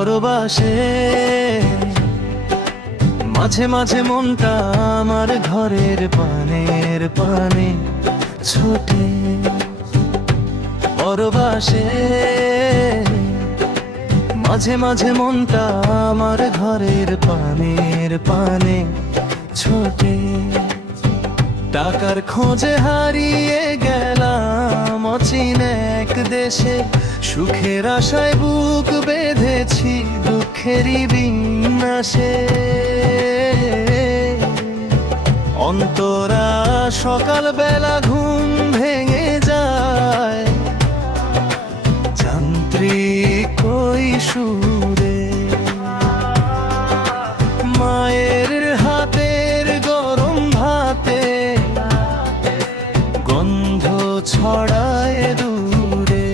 পরবাসে মাঝে মাঝে মনটা আমার ঘরের পানের পানে ছোটে। পরবাসে মাঝে মাঝে মনটা আমার ঘরের পানের পানে ছোটে। টাকার খোঁজে হারিয়ে গেলাম অচিন এক দেশে, সুখের আশায় বুক বেঁধেছি দুঃখেরই বিনাশে। অন্তরা সকাল বেলা ঘুম ভেঙে যায় যান্ত্রিক ওই সুরে। মায়ের হাতের গরম ভাতে গন্ধ ছড়ায় দূরে।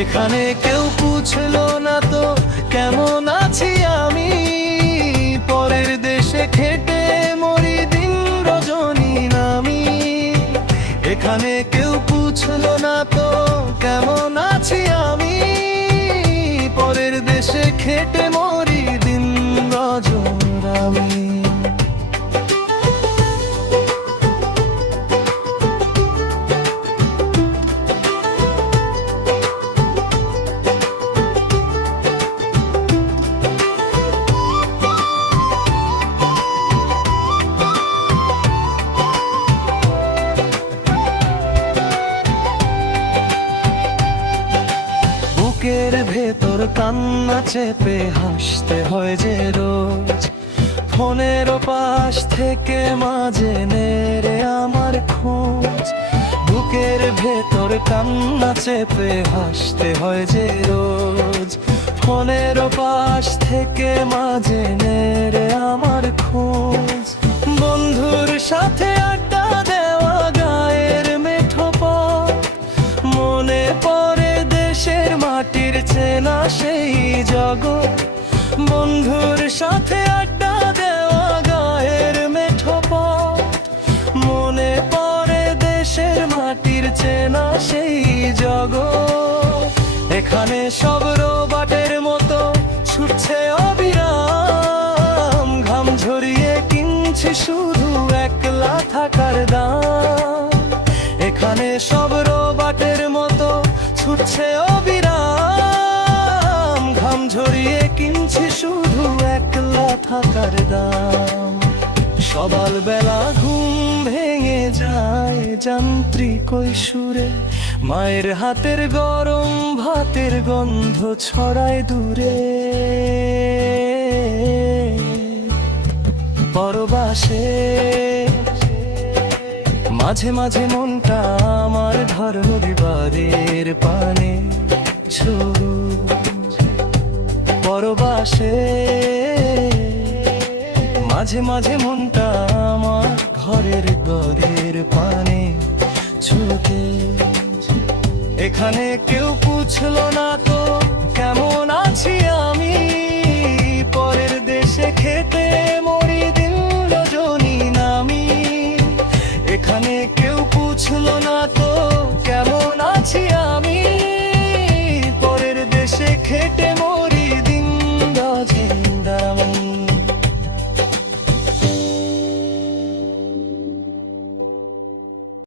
এখানে কেউ পুছলো না তো কেমন আছি আমি, পরের দেশে খেটে মরি দিন রজনী নামি। এখানে কেউ পুছলো না তো কেমন আছি আমি, পরের দেশে খেটে মরি দিন রজনী। বুকের ভেতর কান্না চেপে হাসতে হয় যে রোজ, ফোনের পাশ থেকে মাঝে নেড়ে আমার খোঁজ। বুকের ভেতর কান্না চেপে হাসতে হয় যে রোজ, ফোনের পাশ থেকে মাঝে নেড়ে আমার খোঁজ। বন্ধুর সাথে আড্ডা দেওয়া গায়ের মেঠো পথ, মনে পড়ে দেশের মাটির চেনা সেই জগৎ। বন্ধুর সাথে আড্ডা দেওয়া গায়ের মেঠো পথ, মনে পড়ে দেশের মাটির চেনা সেই জগৎ। এখানে সব রোবটের মতো ছুটছে অবিরাম, ঘাম ঝরিয়ে কিনছি শুধু একলা থাকার দাম। এখানে সব রোবটের মতো ছুটছে অবিরাম, ঘাম ঝরিয়ে কিনছি শুধু একলা থাকার দাম। সকাল বেলা ঘুম ভেঙে যায় যান্ত্রিক ওই সুরে, মায়ের হাতের গরম ভাতের গন্ধ ছড়ায় দূরে। পরবাসে মাঝে মাঝে মনটা আমার ঘর নদী বাড়ির পানে ছোটে। পরবাসে মাঝে মাঝে মনটা আমার ঘরের বাড়ির পানে ছোটে। এখানে কেউ পুছলো না তো কেমন আছি আমি, পরের দেশে খেটে মরি